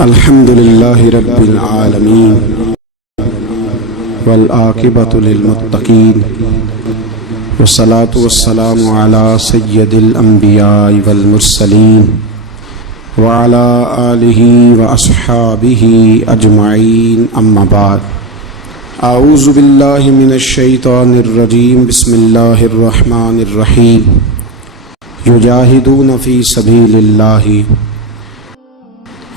الحمد لله رب العالمين والعاقبة للمتقين والصلاة والسلام على سيد الأنبياء والمرسلين وعلى آله وأصحابه أجمعين أما بعد أعوذ بالله من الشيطان الرجيم بسم الله الرحمن الرحيم يجاهدون في سبيل الله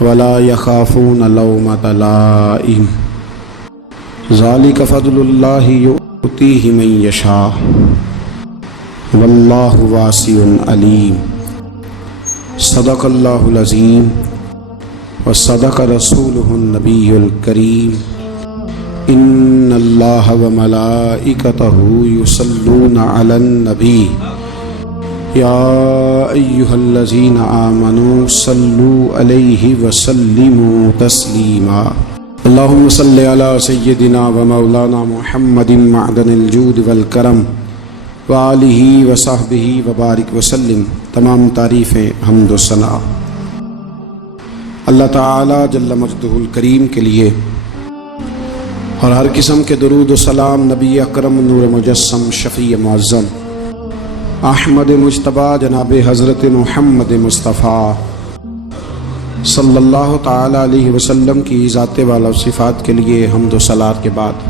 ولا يخافون لومة لائم ذلك فضل الله يؤتيه من يشاء والله واسع عليم صدق الله العظيم وصدق رسوله النبي الكريم إن الله وملائكته يصلون على النبي يا أيها الذين آمنوا صلوا عليه وسلموا تسليما اللهم صل على سيدنا ومولانا محمد معدن الجود والکرم وآلہ وصحبہ وبارک وسلم۔ تمام تعریفیں حمد و ثنا اللہ تعالی جل مجدہ الکریم کے لیے، اور ہر قسم کے درود و سلام نبی اکرم نور مجسم شفیع معظم احمد مجتبی جناب حضرت محمد مصطفیٰ صلی اللہ تعالی علیہ وسلم کی ذات والا صفات کے لیے حمد و صلات کے بعد،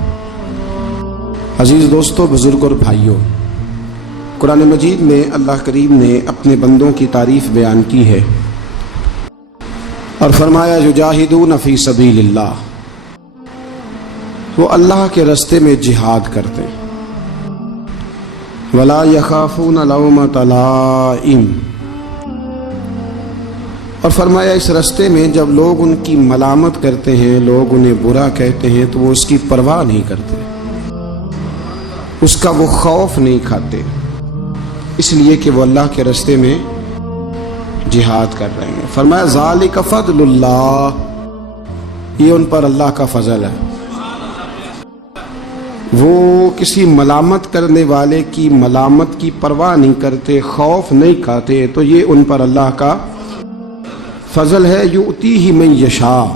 عزیز دوستو، بزرگ اور بھائیوں، قرآن مجید میں اللہ کریم نے اپنے بندوں کی تعریف بیان کی ہے اور فرمایا یجاہدون فی سبیل اللہ، وہ اللہ کے راستے میں جہاد کرتے ہیں، ولا یخافون لومۃ لائم، اور فرمایا اس راستے میں جب لوگ ان کی ملامت کرتے ہیں، لوگ انہیں برا کہتے ہیں تو وہ اس کی پرواہ نہیں کرتے، اس کا وہ خوف نہیں کھاتے، اس لیے کہ وہ اللہ کے راستے میں جہاد کر رہے ہیں۔ فرمایا ذالک فضل اللہ، یہ ان پر اللہ کا فضل ہے، وہ کسی ملامت کرنے والے کی ملامت کی پرواہ نہیں کرتے، خوف نہیں کھاتے، تو یہ ان پر اللہ کا فضل ہے۔ یؤتیہ من یشاء،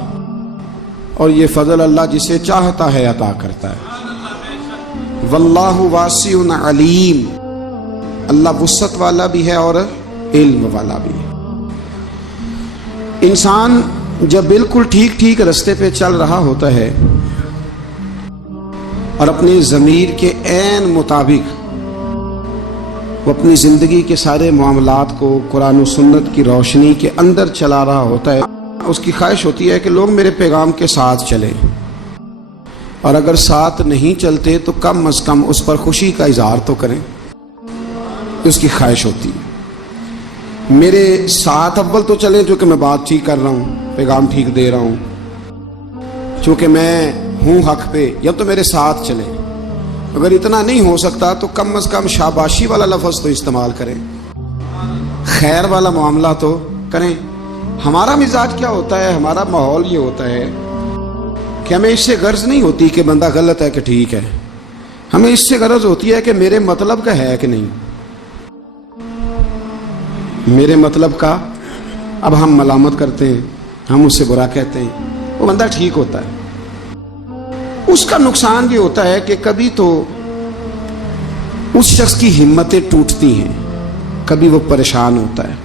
اور یہ فضل اللہ جسے چاہتا ہے عطا کرتا ہے۔ واللہ واسع علیم، اللہ وسعت والا بھی ہے اور علم والا بھی ہے۔ انسان جب بالکل ٹھیک راستے پہ چل رہا ہوتا ہے اور اپنی ضمیر کے عین مطابق وہ اپنی زندگی کے سارے معاملات کو قرآن و سنت کی روشنی کے اندر چلا رہا ہوتا ہے، اس کی خواہش ہوتی ہے کہ لوگ میرے پیغام کے ساتھ چلیں، اور اگر ساتھ نہیں چلتے تو کم از کم اس پر خوشی کا اظہار تو کریں، اس کی خواہش ہوتی ہے میرے ساتھ اول تو چلیں، چونکہ میں بات ٹھیک کر رہا ہوں، پیغام ٹھیک دے رہا ہوں، چونکہ میں ہوں حق پہ، یا تو میرے ساتھ چلیں، اگر اتنا نہیں ہو سکتا تو کم از کم شاباشی والا لفظ تو استعمال کریں، خیر والا معاملہ تو کریں۔ ہمارا مزاج کیا ہوتا ہے، ہمارا ماحول یہ ہوتا ہے کہ ہمیں اس سے غرض نہیں ہوتی کہ بندہ غلط ہے کہ ٹھیک ہے، ہمیں اس سے غرض ہوتی ہے کہ میرے مطلب کا ہے کہ نہیں، میرے مطلب کا۔ اب ہم ملامت کرتے ہیں، ہم اس سے برا کہتے ہیں، وہ بندہ ٹھیک ہوتا ہے، اس کا نقصان یہ ہوتا ہے کہ کبھی تو اس شخص کی ہمتیں ٹوٹتی ہیں، کبھی وہ پریشان ہوتا ہے،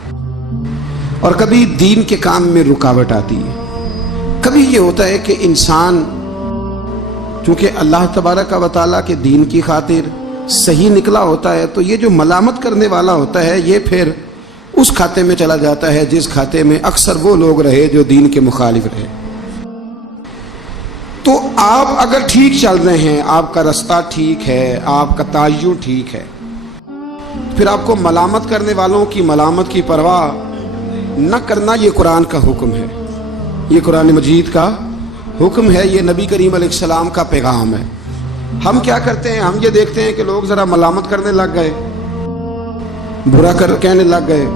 اور کبھی دین کے کام میں رکاوٹ آتی ہے۔ کبھی یہ ہوتا ہے کہ انسان چونکہ اللہ تبارک و تعالیٰ کے دین کی خاطر صحیح نکلا ہوتا ہے، تو یہ جو ملامت کرنے والا ہوتا ہے یہ پھر اس کھاتے میں چلا جاتا ہے جس کھاتے میں اکثر وہ لوگ رہے جو دین کے مخالف رہے۔ تو آپ اگر ٹھیک چل رہے ہیں، آپ کا راستہ ٹھیک ہے، آپ کا تعین ٹھیک ہے، پھر آپ کو ملامت کرنے والوں کی ملامت کی پرواہ نہ کرنا، یہ قرآن کا حکم ہے، یہ قرآن مجید کا حکم ہے، یہ نبی کریم علیہ السلام کا پیغام ہے۔ ہم کیا کرتے ہیں، ہم یہ دیکھتے ہیں کہ لوگ ذرا ملامت کرنے لگ گئے، برا کہنے لگ گئے،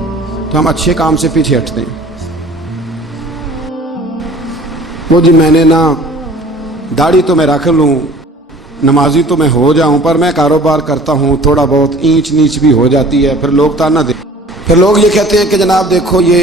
تو ہم اچھے کام سے پیچھے ہٹتے ہیں۔ وہ جی میں نے نا داڑھی تو میں رکھ لوں، نمازی تو میں ہو جاؤں، پر میں کاروبار کرتا ہوں، تھوڑا بہت اینچ نیچ بھی ہو جاتی ہے، پھر لوگ تانا دے، پھر لوگ یہ کہتے ہیں کہ جناب دیکھو یہ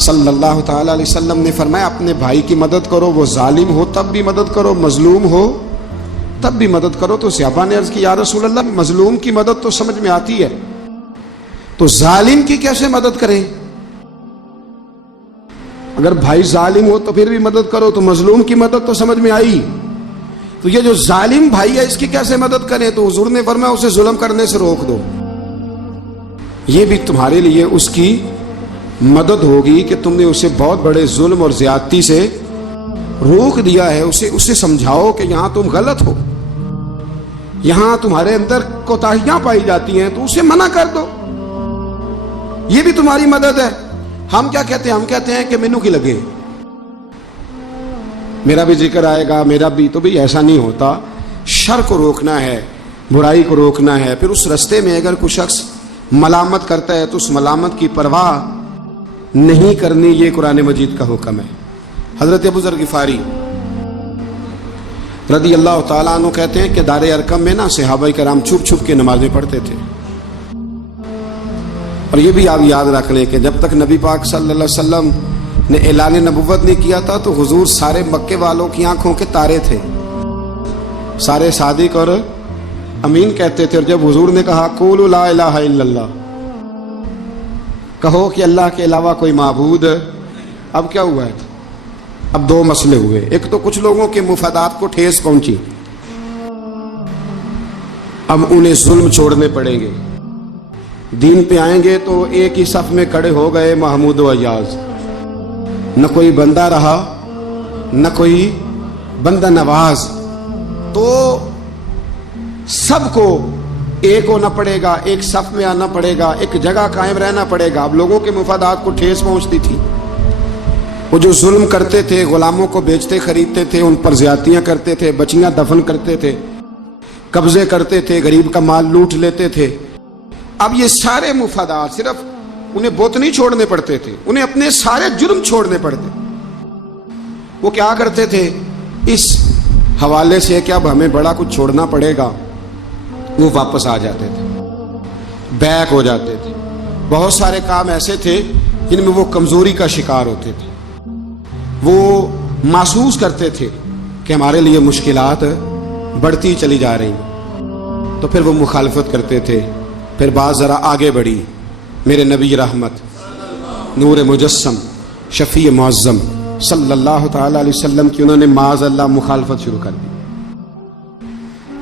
صلی اللہ تعالی علیہ وسلم نے فرمایا اپنے بھائی کی مدد کرو، وہ ظالم ہو تب بھی مدد کرو، مظلوم ہو تب بھی مدد کرو۔ تو صحابہ نے عرض کی یا رسول اللہ مظلوم کی مدد تو سمجھ میں آتی ہے، تو ظالم کی کیسے مدد کریں؟ اگر بھائی ظالم ہو تو پھر بھی مدد کرو، تو مظلوم کی مدد تو سمجھ میں آئی، تو یہ جو ظالم بھائی ہے اس کی کیسے مدد کریں؟ تو حضور نے فرمایا اسے ظلم کرنے سے روک دو، یہ بھی تمہارے لیے اس کی مدد ہوگی کہ تم نے اسے بہت بڑے ظلم اور زیادتی سے روک دیا ہے، اسے سمجھاؤ کہ یہاں تم غلط ہو، یہاں تمہارے اندر کوتاہیاں پائی جاتی ہیں، تو اسے منع کر دو، یہ بھی تمہاری مدد ہے۔ ہم کیا کہتے ہیں؟ ہم کہتے ہیں کہ مینو کی لگے، میرا بھی ذکر آئے گا، میرا بھی، تو بھی ایسا نہیں ہوتا۔ شر کو روکنا ہے، برائی کو روکنا ہے، پھر اس رستے میں اگر کوئی شخص ملامت کرتا ہے تو اس ملامت کی پرواہ نہیں کرنی، یہ قرآن مجید کا حکم ہے۔ حضرت ابو ذر غفاری رضی اللہ تعالیٰ عنہ کہتے ہیں کہ دار ارقم میں نا صحابہ کرام چھپ چھپ کے نمازیں پڑھتے تھے، اور یہ بھی آپ یاد رکھ لیں کہ جب تک نبی پاک صلی اللہ علیہ وسلم نے اعلان نبوت نہیں کیا تھا تو حضور سارے مکے والوں کی آنکھوں کے تارے تھے، سارے صادق اور امین کہتے تھے، اور جب حضور نے کہا قولوا لا الہ الا اللہ، کہو کہ اللہ کے علاوہ کوئی معبود، اب کیا ہوا ہے؟ اب دو مسئلے ہوئے، ایک تو کچھ لوگوں کے مفادات کو ٹھیس پہنچی، اب انہیں ظلم چھوڑنے پڑیں گے، دین پہ آئیں گے تو ایک ہی صف میں کھڑے ہو گئے محمود و ایاز، نہ کوئی بندہ رہا نہ کوئی بندہ نواز، تو سب کو ایک ہونا پڑے گا، ایک صف میں آنا پڑے گا، ایک جگہ قائم رہنا پڑے گا۔ اب لوگوں کے مفادات کو ٹھیس پہنچتی تھی، وہ جو ظلم کرتے تھے، غلاموں کو بیچتے خریدتے تھے، ان پر زیادتیاں کرتے تھے، بچیاں دفن کرتے تھے، قبضے کرتے تھے، غریب کا مال لوٹ لیتے تھے، اب یہ سارے مفادات صرف انہیں بت نہیں چھوڑنے پڑتے تھے، انہیں اپنے سارے جرم چھوڑنے پڑتے۔ وہ کیا کرتے تھے؟ اس حوالے سے کہ اب ہمیں بڑا کچھ چھوڑنا پڑے گا، وہ واپس آ جاتے تھے، بیک ہو جاتے تھے۔ بہت سارے کام ایسے تھے جن میں وہ کمزوری کا شکار ہوتے تھے، وہ محسوس کرتے تھے کہ ہمارے لیے مشکلات بڑھتی چلی جا رہی ہیں، تو پھر وہ مخالفت کرتے تھے۔ پھر بات ذرا آگے بڑھی، میرے نبی رحمت، نور مجسم، شفیع معظم صلی اللہ تعالی علیہ وسلم کی انہوں نے معاذ اللہ مخالفت شروع کر دی۔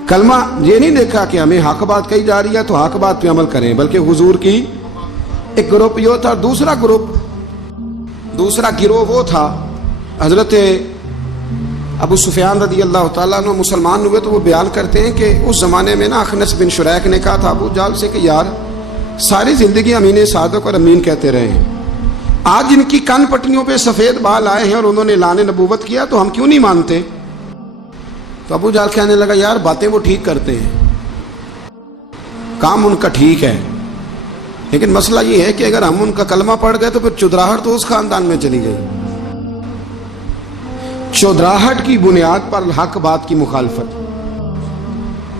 کلمہ یہ نہیں دیکھا کہ ہمیں حق بات کہی جا رہی ہے تو حق بات پہ عمل کریں، بلکہ حضور کی ایک گروپ یہ تھا، دوسرا گروہ وہ تھا حضرت ابو سفیان رضی اللہ تعالیٰ عنہ مسلمان ہوئے تو وہ بیان کرتے ہیں کہ اس زمانے میں نا اخنس بن شریک نے کہا تھا ابو جہل سے کہ یار ساری زندگی امین صادق اور امین کہتے رہے ہیں، آج ان کی کان پٹیوں پہ سفید بال آئے ہیں اور انہوں نے اعلان نبوت کیا تو ہم کیوں نہیں مانتے؟ تو ابو جہل کہنے لگا یار باتیں وہ ٹھیک کرتے ہیں، کام ان کا ٹھیک ہے، لیکن مسئلہ یہ ہے کہ اگر ہم ان کا کلمہ پڑھ گئے تو پھر چودراہٹ تو اس خاندان میں چلی گئی، چودراہٹ کی بنیاد پر حق بات کی مخالفت،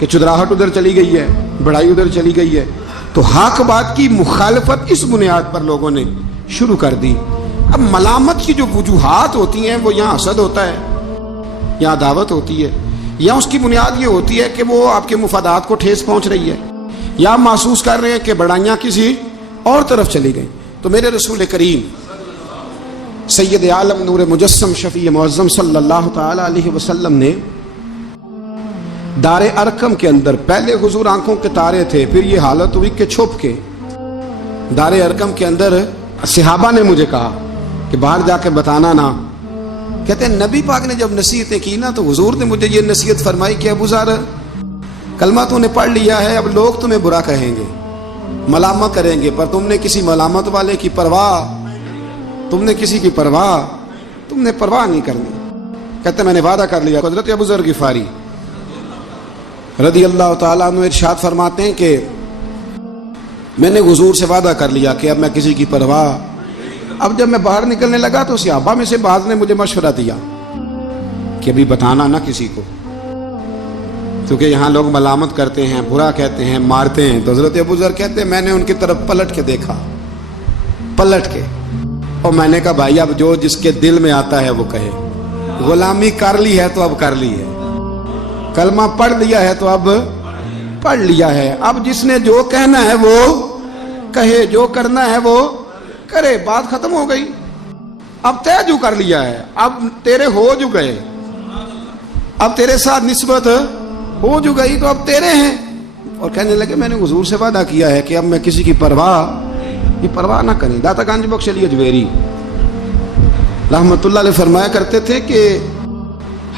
کہ چودراہٹ ادھر چلی گئی ہے، بڑائی ادھر چلی گئی ہے، تو حق بات کی مخالفت اس بنیاد پر لوگوں نے شروع کر دی۔ اب ملامت کی جو وجوہات ہوتی ہیں وہ یہاں حسد ہوتا ہے، یہاں دعوت ہوتی ہے، یا اس کی بنیاد یہ ہوتی ہے کہ وہ آپ کے مفادات کو ٹھیس پہنچ رہی ہے، یا محسوس کر رہے ہیں کہ بڑائیاں کسی اور طرف چلی گئیں۔ تو میرے رسول کریم سید عالم نور مجسم شفیع معظم صلی اللہ تعالی علیہ وسلم نے دار ارقم کے اندر، پہلے حضور آنکھوں کے تارے تھے، پھر یہ حالت ہوئی کہ چھپ کے دار ارقم کے اندر صحابہ نے مجھے کہا کہ باہر جا کے بتانا نہ، کہتے ہیں نبی پاک نے جب نصیحتیں کی نا تو حضور نے مجھے یہ نصیحت فرمائی کہ ابو ذر کلمہ تو نے پڑھ لیا ہے، اب لوگ تمہیں برا کہیں گے، ملامت کریں گے، پر تم نے کسی ملامت والے کی پرواہ، تم نے کسی کی پرواہ، تم نے پرواہ نہیں کرنی۔ کہتے میں نے وعدہ کر لیا۔ حضرت ابو ذر غفاری رضی اللہ تعالیٰ عنہ ارشاد فرماتے ہیں کہ میں نے حضور سے وعدہ کر لیا کہ اب میں کسی کی پرواہ۔ اب جب میں باہر نکلنے لگا تو صحابہ میں سے بعض نے مجھے مشورہ دیا کہ ابھی بتانا نہ کسی کو، کیونکہ یہاں لوگ ملامت کرتے ہیں، برا کہتے ہیں، مارتے ہیں۔ تو حضرت ابو ذر کہتے ہیں میں نے ان کی طرف پلٹ کے دیکھا، پلٹ کے اور میں نے کہا بھائی اب جو جس کے دل میں آتا ہے وہ کہے. غلامی کر لی ہے تو اب کر لی ہے, کلمہ پڑھ لیا ہے تو اب پڑھ لیا ہے. اب جس نے جو کہنا ہے وہ کہے, جو کرنا ہے وہ کرے, بات ختم ہو گئی. اب طے جو کر لیا ہے, اب تیرے ہو جو گئے, اب تیرے ساتھ نسبت ہو جو گئی تو اب تیرے ہیں. اور کہنے لگے میں نے حضور سے وعدہ کیا ہے کہ اب میں کسی کی پرواہ نہ کریں. داتا گنج بخش علی اجمیری رحمت اللہ علیہ فرمایا کرتے تھے کہ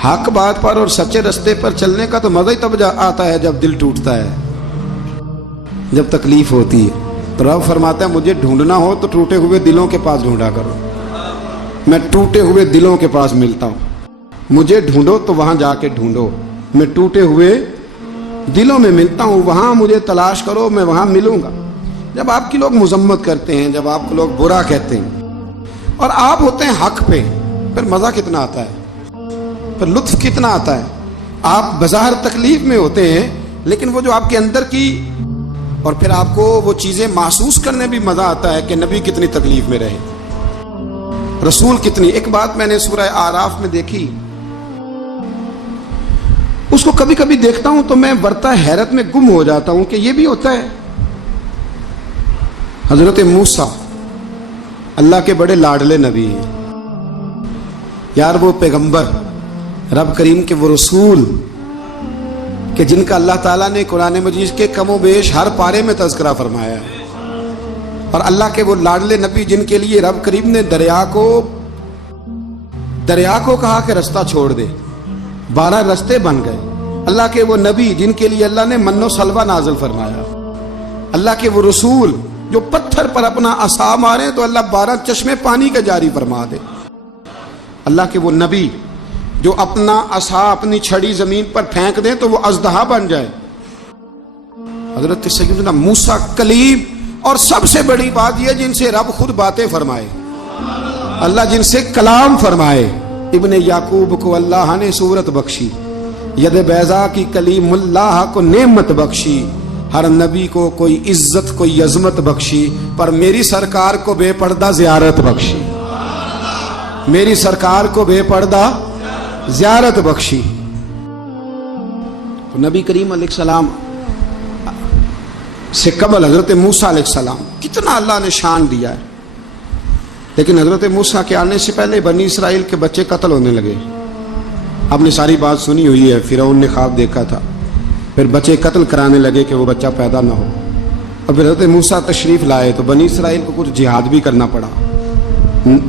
حق بات پر اور سچے رستے پر چلنے کا تو مزہ ہی تب آتا ہے جب دل ٹوٹتا ہے, جب تکلیف ہوتی ہے. تو رب فرماتا ہے مجھے ڈھونڈنا ہو تو ٹوٹے ہوئے دلوں کے پاس ڈھونڈا کرو, میں ٹوٹے ہوئے دلوں کے پاس ملتا ہوں. مجھے ڈھونڈو تو وہاں جا کے ڈھونڈو, میں ٹوٹے ہوئے دلوں میں ملتا ہوں, وہاں مجھے تلاش کرو, میں وہاں ملوں گا. جب آپ کی لوگ مذمت کرتے ہیں, جب آپ کو لوگ برا کہتے ہیں اور آپ ہوتے ہیں حق پہ, پھر مزہ کتنا آتا ہے, پھر لطف کتنا آتا ہے. آپ بظاہر تکلیف میں ہوتے ہیں لیکن وہ جو آپ کے اندر کی, اور پھر آپ کو وہ چیزیں محسوس کرنے بھی مزہ آتا ہے کہ نبی کتنی تکلیف میں رہے, رسول کتنی. ایک بات میں نے سورہ اعراف میں دیکھی, اس کو کبھی کبھی دیکھتا ہوں تو میں ورطہ حیرت میں گم ہو جاتا ہوں کہ یہ بھی ہوتا ہے. حضرت موسیٰ اللہ کے بڑے لاڈلے نبی ہیں یار, وہ پیغمبر, رب کریم کے وہ رسول کہ جن کا اللہ تعالیٰ نے قرآن مجید کے کم و بیش ہر پارے میں تذکرہ فرمایا ہے. اور اللہ کے وہ لاڈلے نبی جن کے لیے رب کریم نے دریا کو کہا کہ رستہ چھوڑ دے, 12 رستے بن گئے. اللہ کے وہ نبی جن کے لیے اللہ نے من و سلوہ نازل فرمایا. اللہ کے وہ رسول جو پتھر پر اپنا عصا مارے تو اللہ 12 چشمے پانی کا جاری فرما دے. اللہ کے وہ نبی جو اپنا عصا, اپنی چھڑی زمین پر پھینک دیں تو وہ اژدہا بن جائے. حضرت سیدنا موسیٰ کلیم, اور سب سے بڑی بات یہ جن سے رب خود باتیں فرمائے, اللہ جن سے کلام فرمائے. ابن یعقوب کو اللہ نے صورت بخشی, ید بیضا کی کلیم اللہ کو نعمت بخشی. ہر نبی کو کوئی عزت کوئی عظمت بخشی, پر میری سرکار کو بے پردہ زیارت بخشی, میری سرکار کو بے پردہ زیارت بخشی. تو نبی کریم علیہ السلام سے قبل حضرت موسیٰ علیہ السلام کتنا اللہ نے شان دیا ہے. لیکن حضرت موسیٰ کے آنے سے پہلے بنی اسرائیل کے بچے قتل ہونے لگے. آپ نے ساری بات سنی ہوئی ہے, فرعون نے خواب دیکھا تھا, پھر بچے قتل کرانے لگے کہ وہ بچہ پیدا نہ ہو. اور پھر حضرت موسیٰ تشریف لائے تو بنی اسرائیل کو کچھ جہاد بھی کرنا پڑا,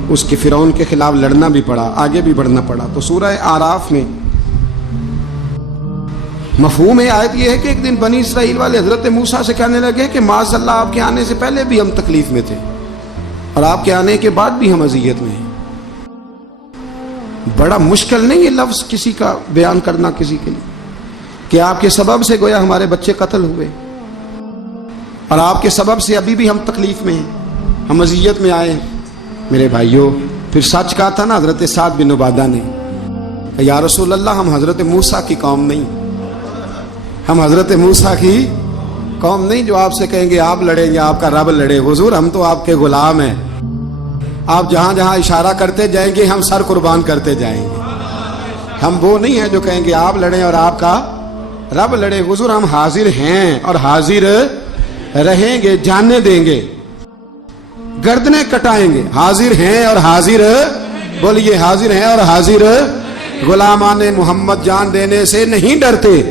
اس کے فرعون کے خلاف لڑنا بھی پڑا, آگے بھی بڑھنا پڑا. تو سورہ اعراف میں مفہوم آیت یہ ہے کہ ایک دن بنی اسرائیل والے حضرت موسیٰ سے کہنے لگے کہ معاذ اللہ آپ کے آنے سے پہلے بھی ہم تکلیف میں تھے اور آپ کے آنے کے بعد بھی ہم اذیت میں ہیں. بڑا مشکل نہیں یہ لفظ کسی کا بیان کرنا کسی کے لیے, کہ آپ کے سبب سے گویا ہمارے بچے قتل ہوئے, اور آپ کے سبب سے ابھی بھی ہم تکلیف میں ہیں, ہم اذیت میں آئے ہیں. میرے بھائیوں, پھر سچ کہا تھا نا حضرت سعد بن عبادہ نے کہ یا رسول اللہ ہم حضرت موسیٰ کی قوم نہیں, ہم حضرت موسیٰ کی قوم نہیں جو آپ سے کہیں گے آپ لڑیں یا آپ کا رب لڑے. حضور ہم تو آپ کے غلام ہیں, آپ جہاں جہاں اشارہ کرتے جائیں گے ہم سر قربان کرتے جائیں گے. ہم وہ نہیں ہیں جو کہیں گے آپ لڑیں اور آپ کا رب لڑے. حضور ہم حاضر ہیں اور حاضر رہیں گے, جاننے دیں گے, گردنیں کٹائیں گے. حاضر ہیں اور حاضر, بولیے حاضر ہیں اور حاضر. غلامان محمد جان دینے سے نہیں ڈرتے,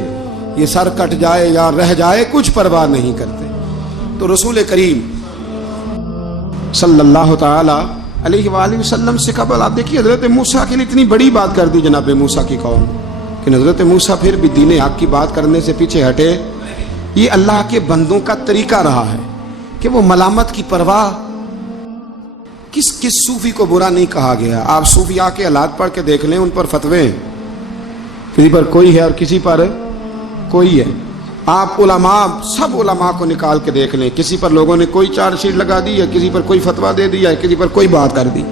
یہ سر کٹ جائے یا رہ جائے کچھ پرواہ نہیں کرتے. تو رسول کریم صلی اللہ تعالی علیہ وآلہ وسلم سے قبل آپ دیکھیے حضرت موسیٰ کے لیے اتنی بڑی بات کر دی جناب موسیٰ کی قوم, کہ حضرت موسیٰ پھر بھی دین حق کی بات کرنے سے پیچھے ہٹے. یہ اللہ کے بندوں کا طریقہ رہا ہے کہ وہ ملامت کی پرواہ, کس صوفی کو برا نہیں کہا گیا. آپ صوفیاء کے حالات پڑھ کے دیکھ لیں, ان پر فتوے ہیں, کسی پر کوئی ہے اور کسی پر کوئی ہے. آپ علماء, سب علماء کو نکال کے دیکھ لیں, کسی پر لوگوں نے کوئی چارج شیٹ لگا دی ہے, کسی پر کوئی فتویٰ دے دیا ہے, کسی پر کوئی بات کر دی.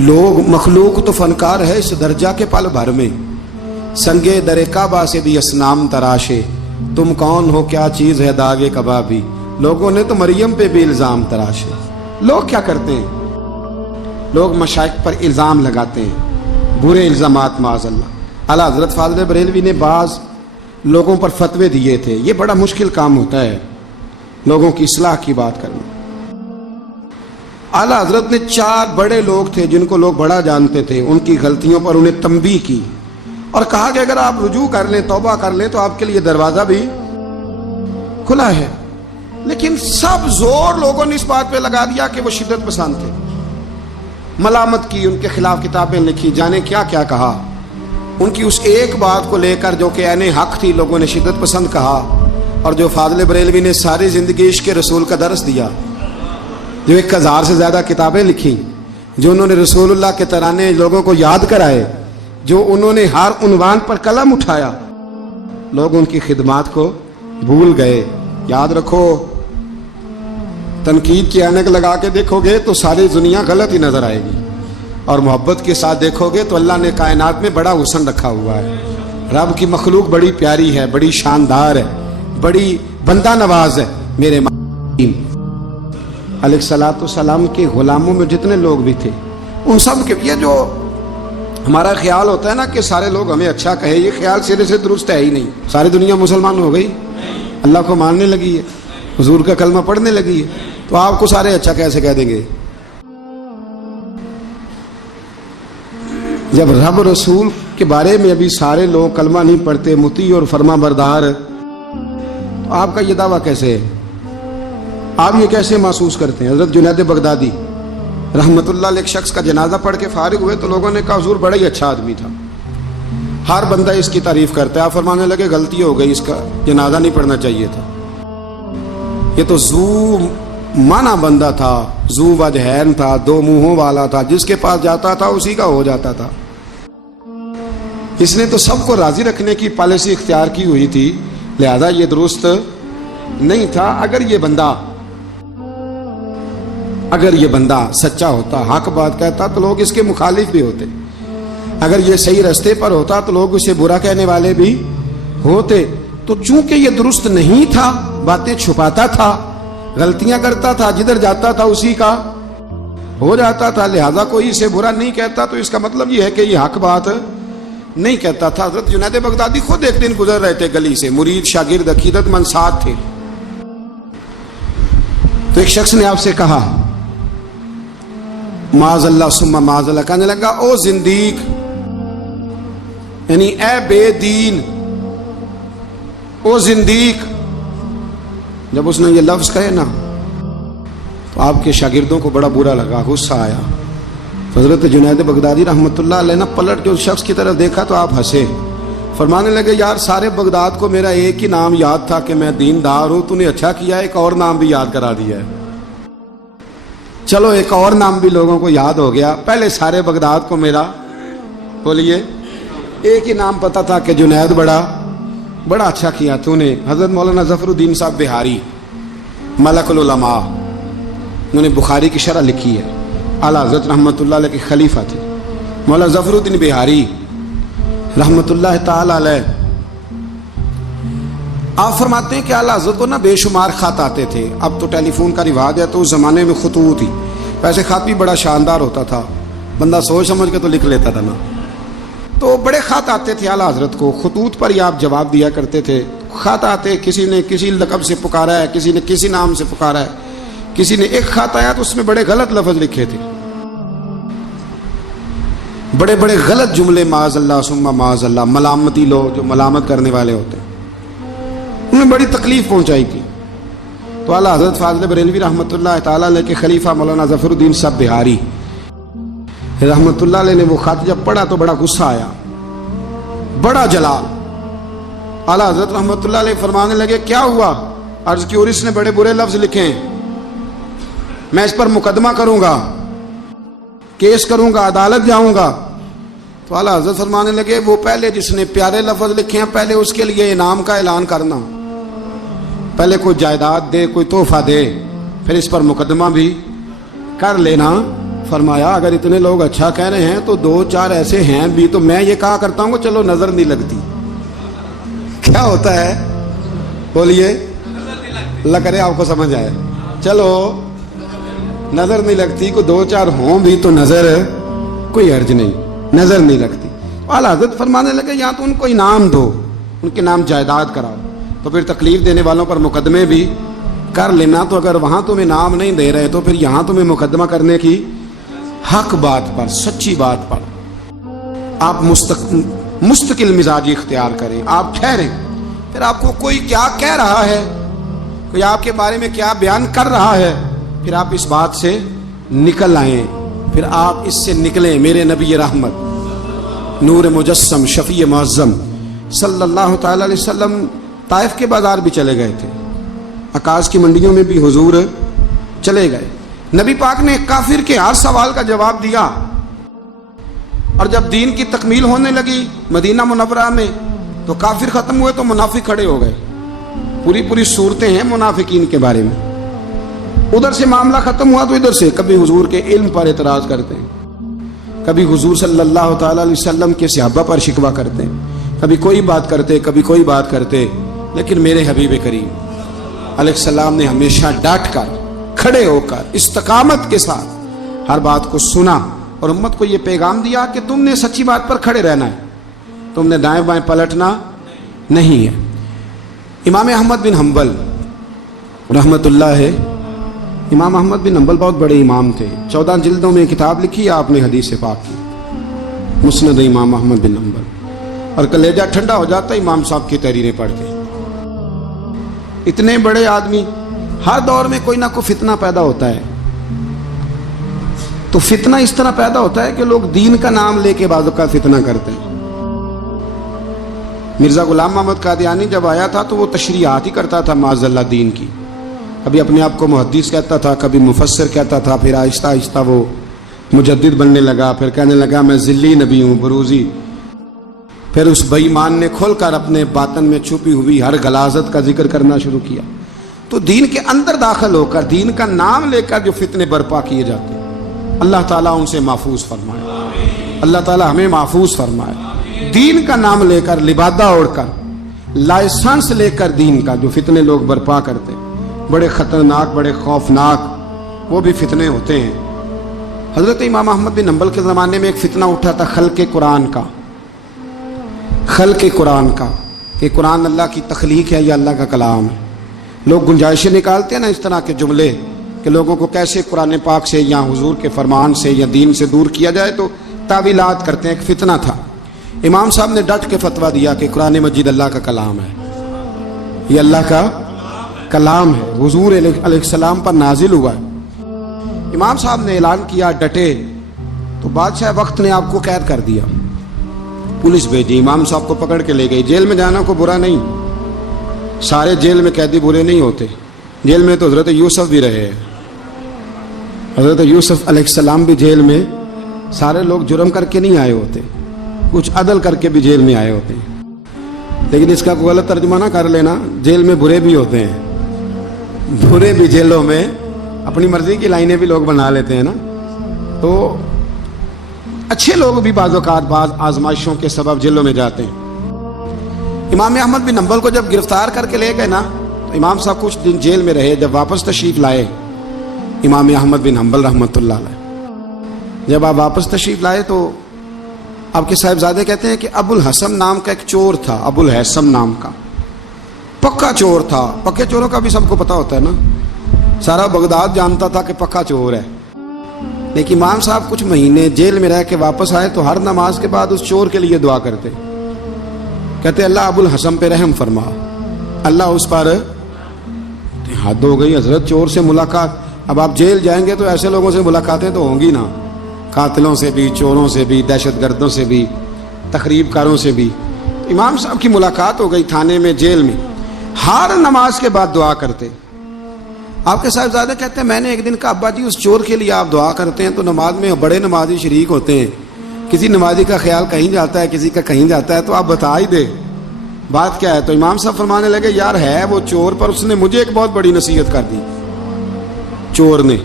لوگ مخلوق تو فنکار ہے اس درجہ کے پل بھر میں, سنگے در کعبہ سے بھی اسنام تراشے, تم کون ہو کیا چیز ہے داغے کبابی. لوگوں نے تو مریم پہ بھی الزام تراشے. لوگ کیا کرتے ہیں, لوگ مشائخ پر الزام لگاتے ہیں، برے الزامات معاذ اللہ۔ اعلیٰ حضرت فاضل بریلوی نے بعض لوگوں پر فتوے دیے تھے، یہ بڑا مشکل کام ہوتا ہے لوگوں کی اصلاح کی بات کرنا۔ اعلیٰ حضرت نے 4 بڑے لوگ تھے جن کو لوگ بڑا جانتے تھے، ان کی غلطیوں پر انہیں تنبیہ کی اور کہا کہ اگر آپ رجوع کر لیں، توبہ کر لیں تو آپ کے لیے دروازہ بھی کھلا ہے۔ لیکن سب زور لوگوں نے اس بات پہ لگا دیا کہ وہ شدت پسند تھے، ملامت کی، ان کے خلاف کتابیں لکھی، جانے کیا کیا کہا۔ ان کی اس ایک بات کو لے کر جو کہ عین حق تھی، لوگوں نے شدت پسند کہا، اور جو فاضل بریلوی نے ساری زندگی عشق رسول کا درس دیا، جو 1000 سے زیادہ کتابیں لکھی، جو انہوں نے رسول اللہ کے ترانے لوگوں کو یاد کرائے، جو انہوں نے ہر عنوان پر قلم اٹھایا، لوگ ان کی خدمات کو بھول گئے۔ یاد رکھو، تنقید کی عینک لگا کے دیکھو گے تو ساری دنیا غلط ہی نظر آئے گی، اور محبت کے ساتھ دیکھو گے تو اللہ نے کائنات میں بڑا حسن رکھا ہوا ہے۔ رب کی مخلوق بڑی پیاری ہے، بڑی شاندار ہے، بڑی بندہ نواز ہے۔ میرے علیہ الصلوۃ والسلام کے غلاموں میں جتنے لوگ بھی تھے، ان سب کے، یہ جو ہمارا خیال ہوتا ہے نا کہ سارے لوگ ہمیں اچھا کہے، یہ خیال سرے سے درست ہے ہی نہیں۔ ساری دنیا مسلمان ہو گئی، اللہ کو ماننے لگی ہے، حضور کا کلمہ پڑھنے لگی ہے، تو آپ کو سارے اچھا کیسے کہہ دیں گے؟ جب رب رسول کے بارے میں ابھی سارے لوگ کلمہ نہیں پڑھتے، مطیع اور فرما بردار، تو آپ کا یہ دعویٰ کیسے ہے؟ آپ یہ کیسے محسوس کرتے ہیں؟ حضرت جنید بغدادی رحمت اللہ علیہ ایک شخص کا جنازہ پڑھ کے فارغ ہوئے تو لوگوں نے کہا حضور بڑا ہی اچھا آدمی تھا، ہر بندہ اس کی تعریف کرتا ہے۔ آپ فرمانے لگے غلطی ہو گئی، اس کا جنازہ نہیں پڑھنا چاہیے تھا، یہ تو ذو معنی بندہ تھا، ذو وجہین تھا، 2 منہوں والا تھا، جس کے پاس جاتا تھا اسی کا ہو جاتا تھا۔ اس نے تو سب کو راضی رکھنے کی پالیسی اختیار کی ہوئی تھی، لہذا یہ درست نہیں تھا۔ اگر یہ بندہ سچا ہوتا، حق بات کہتا، تو لوگ اس کے مخالف بھی ہوتے، اگر یہ صحیح راستے پر ہوتا تو لوگ اسے برا کہنے والے بھی ہوتے۔ تو چونکہ یہ درست نہیں تھا، باتیں چھپاتا تھا، غلطیاں کرتا تھا، جدھر جاتا تھا اسی کا ہو جاتا تھا، لہذا کوئی اسے برا نہیں کہتا، تو اس کا مطلب یہ ہے کہ یہ حق بات نہیں کہتا تھا۔ حضرت جنید بغدادی خود ایک دن گزر رہے تھے گلی سے، مرید شاگرد عقیدت مند ساتھ تھے، تو ایک شخص نے آپ سے کہا معاذ اللہ ثم معاذ اللہ، کہنے لگا او زندیق، یعنی اے بے دین، او زندیق۔ جب اس نے یہ لفظ کہے نا تو آپ کے شاگردوں کو بڑا برا لگا، غصہ آیا۔ حضرت جنید بغدادی رحمت اللہ علیہ نے پلٹ کے اس شخص کی طرف دیکھا تو آپ ہنسے، فرمانے لگے یار سارے بغداد کو میرا ایک ہی نام یاد تھا کہ میں دیندار ہوں، تو نے اچھا کیا ایک اور نام بھی یاد کرا دیا ہے۔ چلو ایک اور نام بھی لوگوں کو یاد ہو گیا، پہلے سارے بغداد کو میرا بولیے ایک ہی نام پتا تھا کہ جنید بڑا اچھا کیا تو نے۔ حضرت مولانا ظفر الدین صاحب بہاری ملک العلماء، انہوں نے بخاری کی شرح لکھی ہے، اعلیٰ حضرت رحمت اللہ علیہ کے خلیفہ تھے مولانا ظفر الدین بہاری رحمت اللہ تعالی علیہ۔ آپ فرماتے ہیں کہ اعلیٰ حضرت کو نا بے شمار خط آتے تھے، اب تو ٹیلی فون کا رواج ہے، تو اس زمانے میں خطوط ہی، ویسے خط بھی بڑا شاندار ہوتا تھا، بندہ سوچ سمجھ کے تو لکھ لیتا تھا نا، تو بڑے خط آتے تھے اعلیٰ حضرت کو، خطوط پر ہی آپ جواب دیا کرتے تھے۔ خط آتے، کسی نے کسی لقب سے پکارا ہے، کسی نے کسی نام سے پکارا ہے، کسی نے ایک خط آیا تو اس میں بڑے غلط لفظ لکھے تھے، بڑے بڑے غلط جملے، معاذ اللہ ثم معاذ اللہ، ملامتی لوگ جو ملامت کرنے والے ہوتے ہیں، انہیں بڑی تکلیف پہنچائی تھی۔ تو اعلیٰ حضرت فاضل بریلوی رحمۃ اللہ تعالیٰ علیہ کے خلیفہ مولانا ظفر الدین صاحب بہاری رحمۃ اللہ علیہ نے وہ خط جب پڑھا تو بڑا غصہ آیا، بڑا جلال۔ اعلیٰ حضرت رحمۃ اللہ علیہ فرمانے لگے کیا ہوا؟ عرض کی اور اس نے بڑے برے لفظ لکھے ہیں، میں اس پر مقدمہ کروں گا، کیس کروں گا، عدالت جاؤں گا۔ تو اعلیٰ حضرت فرمانے لگے وہ پہلے جس نے پیارے لفظ لکھے ہیں پہلے اس کے لیے انعام کا اعلان کرنا، پہلے کوئی جائیداد دے، کوئی تحفہ دے، پھر اس پر مقدمہ بھی کر لینا۔ فرمایا اگر اتنے لوگ اچھا کہہ رہے ہیں تو 2-4 ایسے ہیں بھی، تو میں یہ کہا کرتا ہوں کہ چلو نظر نہیں لگتی، کیا ہوتا ہے بولیے، اللہ کرے آپ کو سمجھ آئے، چلو نظر نہیں لگتی، کو دو چار ہوں بھی تو نظر کوئی حرج نہیں، نظر نہیں لگتی۔ اعلیٰ حضرت فرمانے لگے یا تو ان کو انعام دو، ان کے نام جائیداد کراؤ، تو پھر تکلیف دینے والوں پر مقدمے بھی کر لینا، تو اگر وہاں تمہیں انعام نہیں دے رہے تو پھر یہاں تمہیں مقدمہ کرنے کی حق بات پر، سچی بات پر آپ مستقل مزاجی اختیار کریں، آپ ٹھہریں۔ پھر آپ کو کوئی کیا کہہ رہا ہے، کوئی آپ کے بارے میں کیا بیان کر رہا ہے، پھر آپ اس بات سے نکل آئیں، پھر آپ اس سے نکلیں۔ میرے نبی رحمت، نور مجسم، شفیع معظم صلی اللہ تعالی علیہ وسلم طائف کے بازار بھی چلے گئے تھے، عکاظ کی منڈیوں میں بھی حضور چلے گئے۔ نبی پاک نے کافر کے ہر سوال کا جواب دیا، اور جب دین کی تکمیل ہونے لگی مدینہ منورہ میں تو کافر ختم ہوئے تو منافق کھڑے ہو گئے۔ پوری صورتیں ہیں منافقین کے بارے میں، ادھر سے معاملہ ختم ہوا تو ادھر سے کبھی حضور کے علم پر اعتراض کرتے ہیں، کبھی حضور صلی اللہ تعالی علیہ وسلم کے صحابہ پر شکوہ کرتے ہیں، کبھی کوئی بات کرتے، کبھی کوئی بات کرتے۔ لیکن میرے حبیب کریم علیہ السلام نے ہمیشہ ڈٹ کر، کھڑے ہو کر، استقامت کے ساتھ ہر بات کو سنا، اور امت کو یہ پیغام دیا کہ تم نے سچی بات پر کھڑے رہنا ہے، تم نے دائیں بائیں پلٹنا نہیں ہے۔ امام احمد بن حنبل رحمت اللہ ہے، امام احمد بن حنبل بہت بڑے امام تھے، 14 جلدوں میں کتاب لکھی آپ نے حدیث پاک کی، مسند امام احمد بن حنبل، اور کلیجہ ٹھنڈا ہو جاتا امام صاحب کی تحریریں پڑھ کے۔ اتنے بڑے آدمی، ہر دور میں کوئی نہ کوئی فتنہ پیدا ہوتا ہے، تو فتنہ اس طرح پیدا ہوتا ہے کہ لوگ دین کا نام لے کے بعض اوقات فتنہ کرتے ہیں۔ مرزا غلام محمد قادیانی جب آیا تھا تو وہ تشریحات ہی کرتا تھا معاذ اللہ دین کی، کبھی اپنے آپ کو محدث کہتا تھا، کبھی مفسر کہتا تھا، پھر آہستہ آہستہ وہ مجدد بننے لگا، پھر کہنے لگا میں ذلی نبی ہوں، بروزی۔ پھر اس بے ایمان نے کھل کر اپنے باطن میں چھپی ہوئی ہر غلاظت کا ذکر کرنا شروع کیا۔ تو دین کے اندر داخل ہو کر دین کا نام لے کر جو فتنے برپا کیے جاتے ہیں، اللہ تعالیٰ ان سے محفوظ فرمائے، اللہ تعالیٰ ہمیں محفوظ فرمائے۔ دین کا نام لے کر، لبادہ اوڑھ کر، لائسنس لے کر دین کا جو فتنے لوگ برپا کرتے ہیں، بڑے خطرناک، بڑے خوفناک وہ بھی فتنے ہوتے ہیں۔ حضرت امام احمد بن حنبل کے زمانے میں ایک فتنہ اٹھا تھا خلق قرآن کا، خلق قرآن کا، کہ قرآن اللہ کی تخلیق ہے یا اللہ کا کلام ہے۔ لوگ گنجائشیں نکالتے ہیں نا اس طرح کے جملے کہ لوگوں کو کیسے قرآن پاک سے یا حضور کے فرمان سے یا دین سے دور کیا جائے، تو تعویلات کرتے ہیں۔ ایک فتنہ تھا، امام صاحب نے ڈٹ کے فتویٰ دیا کہ قرآن مجید اللہ کا کلام ہے، یہ اللہ کا کلام ہے، حضور علیہ السلام پر نازل ہوا ہے۔ امام صاحب نے اعلان کیا، ڈٹے، تو بادشاہ وقت نے آپ کو قید کر دیا، پولیس بھیجی، امام صاحب کو پکڑ کے لے گئی۔ جیل میں جانا کو برا نہیں، سارے جیل میں قیدی برے نہیں ہوتے، جیل میں تو حضرت یوسف بھی رہے ہیں، حضرت یوسف علیہ السلام بھی جیل میں، سارے لوگ جرم کر کے نہیں آئے ہوتے، کچھ عدل کر کے بھی جیل میں آئے ہوتے ہیں۔ لیکن اس کا کوئی غلط ترجمہ نہ کر لینا، جیل میں برے بھی ہوتے ہیں، برے بھی جیلوں میں اپنی مرضی کی لائنیں بھی لوگ بنا لیتے ہیں نا، تو اچھے لوگ بھی بعض اوقات بعض آزمائشوں کے سبب جیلوں میں جاتے ہیں۔ امام احمد بن حنبل کو جب گرفتار کر کے لے گئے نا، تو امام صاحب کچھ دن جیل میں رہے، جب واپس تشریف لائے امام احمد بن حنبل رحمۃ اللہ علیہ، جب آپ واپس تشریف لائے تو آپ کے صاحبزادے کہتے ہیں کہ ابو الحسن نام کا ایک چور تھا، ابو الحسن نام کا پکا چور تھا۔ پکے چوروں کا بھی سب کو پتا ہوتا ہے نا، سارا بغداد جانتا تھا کہ پکا چور ہے۔ لیکن امام صاحب کچھ مہینے جیل میں رہ کے واپس آئے تو ہر نماز کے بعد اس چور کے لیے دعا کرتے، کہتے اللہ ابو الحسن پہ رحم فرما، اللہ اس پر، حد ہو گئی حضرت، چور سے ملاقات۔ اب آپ جیل جائیں گے تو ایسے لوگوں سے ملاقاتیں تو ہوں گی نا، قاتلوں سے بھی، چوروں سے بھی، دہشت گردوں سے بھی، تخریب کاروں سے بھی۔ امام صاحب کی ملاقات ہو گئی تھانے میں، جیل میں، ہر نماز کے بعد دعا کرتے۔ آپ کے صاحبزادے کہتے ہیں میں نے ایک دن کہا ابا جی اس چور کے لیے آپ دعا کرتے ہیں تو نماز میں بڑے نمازی شریک ہوتے ہیں، کسی نمازی کا خیال کہیں جاتا ہے، کسی کا کہیں جاتا ہے، تو آپ بتا ہی دے بات کیا ہے۔ تو امام صاحب فرمانے لگے یار ہے وہ چور، پر اس نے مجھے ایک بہت بڑی نصیحت کر دی چور نے۔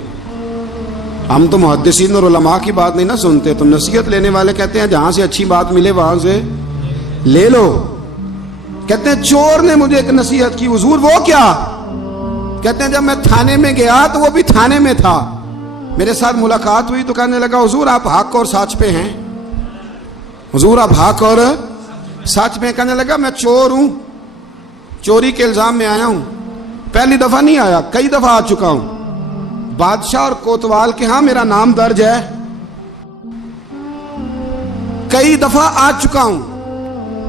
ہم تو محدثین اور علماء کی بات نہیں نہ سنتے، تو نصیحت لینے والے کہتے ہیں جہاں سے اچھی بات ملے وہاں سے لے لو۔ کہتے ہیں چور نے مجھے ایک نصیحت کی، حضور وہ کیا؟ کہتے ہیں جب میں تھانے میں گیا تو وہ بھی تھانے میں تھا، میرے ساتھ ملاقات ہوئی تو کہنے لگا حضور آپ حق اور سچ پہ ہیں، حضور آپ حق اور سچ پہ۔ کہنے لگا میں چور ہوں، چوری کے الزام میں آیا ہوں، پہلی دفعہ نہیں آیا، کئی دفعہ آ چکا ہوں، بادشاہ اور کوتوال کے ہاں میرا نام درج ہے، کئی دفعہ آ چکا ہوں،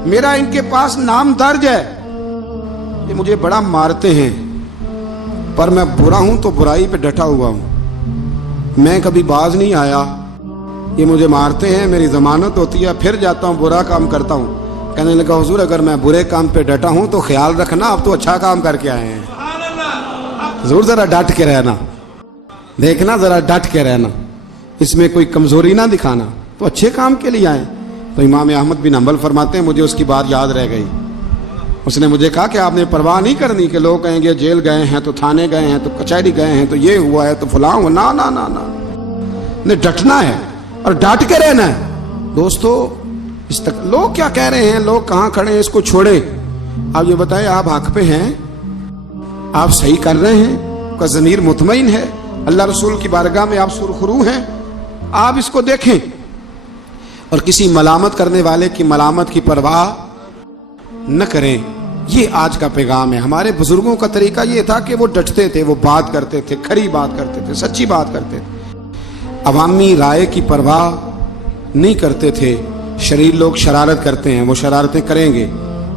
میرا ان کے پاس نام درج ہے، یہ مجھے بڑا مارتے ہیں، پر میں برا ہوں تو برائی پہ ڈٹا ہوا ہوں، میں کبھی باز نہیں آیا، یہ مجھے مارتے ہیں، میری ضمانت ہوتی ہے، پھر جاتا ہوں برا کام کرتا ہوں۔ کہنے لگا حضور اگر میں برے کام پہ ڈٹا ہوں تو خیال رکھنا آپ تو اچھا کام کر کے آئے ہیں، حضور ذرا ڈٹ کے رہنا، دیکھنا ذرا ڈٹ کے رہنا، اس میں کوئی کمزوری نہ دکھانا، تو اچھے کام کے لیے آئے۔ تو امام احمد بن حنبل فرماتے ہیں مجھے اس کی بات یاد رہ گئی، اس نے مجھے کہا کہ آپ نے پرواہ نہیں کرنی کہ لوگ کہیں گے جیل گئے ہیں تو تھانے گئے ہیں تو کچہری گئے ہیں تو یہ ہوا ہے تو فلاں ہوا، نا نا نا نا، نے ڈٹنا ہے اور ڈٹ کے رہنا ہے۔ دوستو اس تک لوگ کیا کہہ رہے ہیں، لوگ کہاں کھڑے ہیں، اس کو چھوڑے، آپ یہ بتائیں آپ حق پہ ہیں، آپ صحیح کر رہے ہیں، آپ کا ضمیر مطمئن ہے، اللہ رسول کی بارگاہ میں آپ سرخرو ہیں، آپ اس کو دیکھیں اور کسی ملامت کرنے والے کی ملامت کی پرواہ نہ کریں۔ یہ آج کا پیغام ہے۔ ہمارے بزرگوں کا طریقہ یہ تھا کہ وہ ڈٹتے تھے، وہ بات کرتے تھے، کھری بات کرتے تھے، سچی بات کرتے تھے، عوامی رائے کی پرواہ نہیں کرتے تھے۔ شریر لوگ شرارت کرتے ہیں، وہ شرارتیں کریں گے،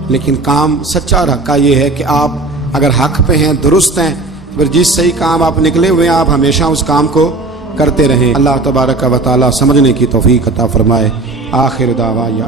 لیکن کام سچا اور حق کا یہ ہے کہ آپ اگر حق پہ ہیں، درست ہیں، پھر جس صحیح کام آپ نکلے ہوئے ہیں آپ ہمیشہ اس کام کو کرتے رہیں۔ اللہ تبارک و تعالی سمجھنے کی توفیق عطا فرمائے۔ آخر دعوانا